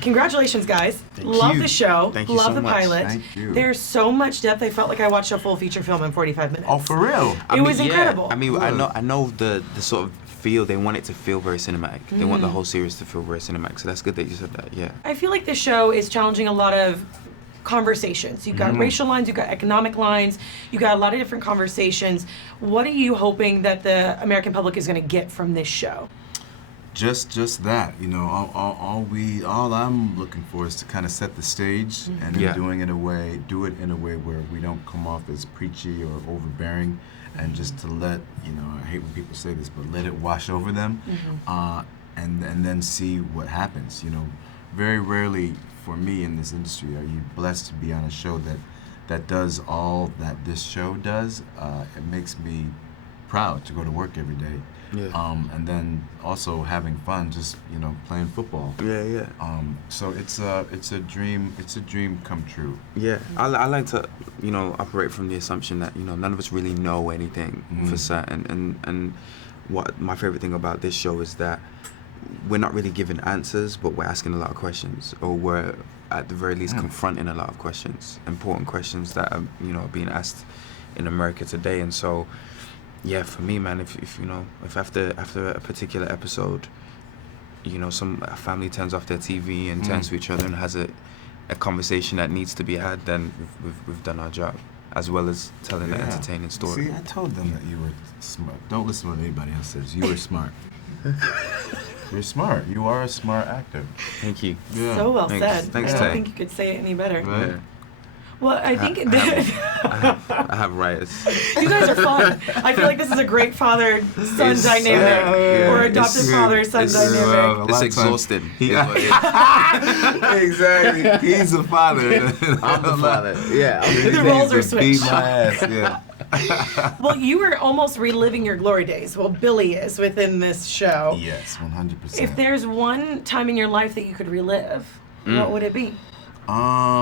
congratulations, guys. Thank Love you. the show. Thank you Love so the much. pilot. Thank you. There's so much depth. I felt like I watched a full feature film in 45 minutes. Oh, for real? It was incredible. I mean, Good. I know the sort of feel. They want it to feel very cinematic. They want the whole series to feel very cinematic. So that's good that you said that. Yeah. I feel like this show is challenging a lot of conversations. You've got racial lines, you've got economic lines, you've got a lot of different conversations. What are you hoping that the American public is going to get from this show? Just that, you know, all I'm looking for is to kind of set the stage and then do it in a way where we don't come off as preachy or overbearing, and just to let, you know, I hate when people say this, but let it wash over them, and then see what happens. You know, very rarely for me in this industry are you blessed to be on a show that does all that this show does. It makes me proud to go to work every day. Yeah. And then also having fun, just, you know, playing football. Yeah. So it's a dream come true. Yeah, I like to, you know, operate from the assumption that, you know, none of us really know anything for certain, and what my favorite thing about this show is that we're not really giving answers, but we're asking a lot of questions, or we're at the very least confronting a lot of questions, important questions that are, you know, being asked in America today. And so, yeah, for me, man, if you know, if after a particular episode, you know, a family turns off their TV and turns to each other and has a conversation that needs to be had, then we've done our job, as well as telling an entertaining story. See, I told them that you were smart. Don't listen to what anybody else says. You were smart. You're smart. You are a smart actor. Thank you. Yeah. So well Thanks. said. Thanks, I don't Taye. think you could say it any better. Right. Yeah. Well, I think I have writers. you guys are fun. I feel like this is a great father-son dynamic, or adopted father-son dynamic. It's exhausting. Exactly. He's a father. I'm the father. Yeah. The roles are switched. Beat my ass. Yeah. Well, you were almost reliving your glory days. Well, Billy is within this show. Yes, 100%. If there's one time in your life that you could relive, what would it be?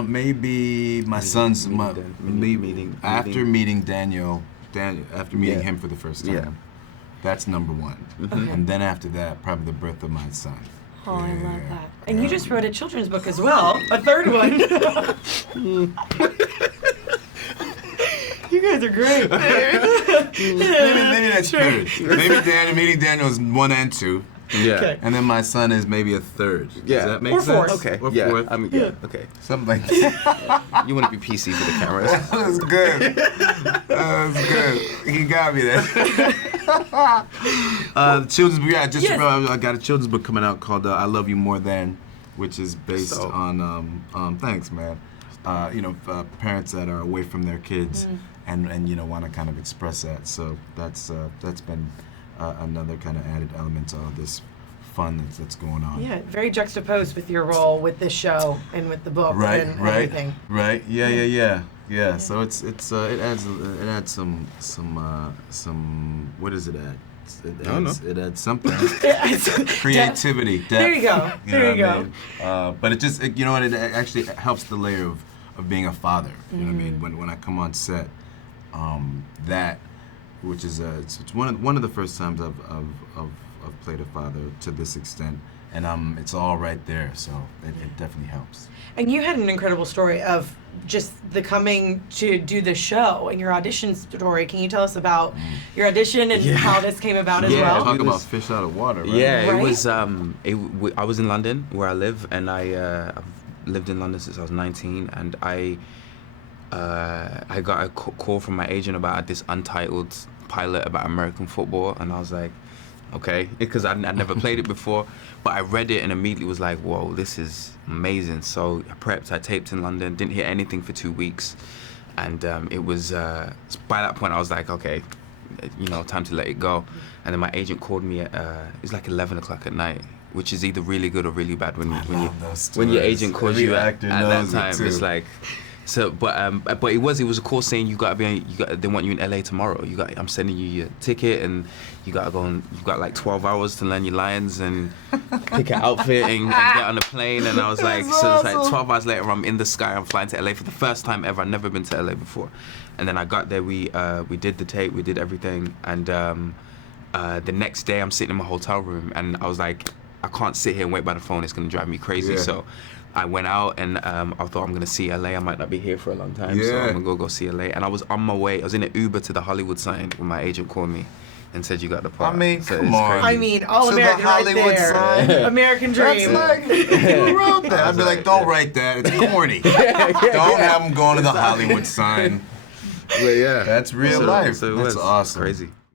Maybe my son's meeting after meeting Daniel, after meeting Yeah. him for the first time. Yeah. That's number one. And then after that, probably the birth of my son. Oh, I love that. And you just wrote a children's book as well, a third one. You guys are great. Maybe that's third. Maybe meeting Daniel is 1 and 2. Yeah. Okay. And then my son is maybe a third. Yeah. Does that make Or sense? fourth. Okay. Or Yeah. fourth. I mean, yeah. Okay. Something like that. You want to be PC for the cameras. That was good. That was good. He got me there. Children's book. Yes. I got a children's book coming out called "I Love You More Than," which is based So- on. Thanks, man. You know, parents that are away from their kids and you know want to kind of express that. So that's been another kind of added element to all this fun that's going on. Yeah, very juxtaposed with your role with this show and with the book and everything. Right. Yeah. So it adds some what does it add? It adds something. Creativity. Depth, There you go. There you what I mean? But it just you know what, it actually helps the layer of being a father. You know what I mean? When I come on set, that which is it's one of the first times I've played a father to this extent, and it's all right there, so it definitely helps. And you had an incredible story of just the coming to do the show and your audition story. Can you tell us about your audition and how this came about as well? Talk about fish out of water, right? Yeah, Right? it was. I was in London, where I live, and I've lived in London since I was 19, and I got a call from my agent about this untitled pilot about American football, and I was like, okay, because I'd never played it before, but I read it and immediately was like, whoa, this is amazing. So I prepped, I taped in London, didn't hear anything for 2 weeks, and it was, by that point I was like, okay, you know, time to let it go. And then my agent called me at, it was like 11 o'clock at night, which is either really good or really bad when your agent calls you at that time. It's like, so, but it was a call saying they want you in LA tomorrow. I'm sending you your ticket, and you gotta go and you got like 12 hours to learn your lines and pick an outfit and get on a plane. And I was like, so it's like 12 hours later, I'm in the sky, I'm flying to LA for the first time ever. I've never been to LA before. And then I got there, we did the tape, we did everything, and the next day I'm sitting in my hotel room, and I was like, I can't sit here and wait by the phone. It's gonna drive me crazy. Yeah. So I went out and I thought I'm gonna see LA. I might not be here for a long time, so Yeah. I'm gonna go see LA. And I was on my way. I was in an Uber to the Hollywood sign when my agent called me and said you got the part. I mean, So come it's on. crazy. I mean, All To the American right Hollywood there. sign. American dream. That's like, who wrote that? I'd be like, don't write that. It's corny. Don't have them going to the Hollywood sign. But yeah, That's real life. So it That's was awesome. crazy.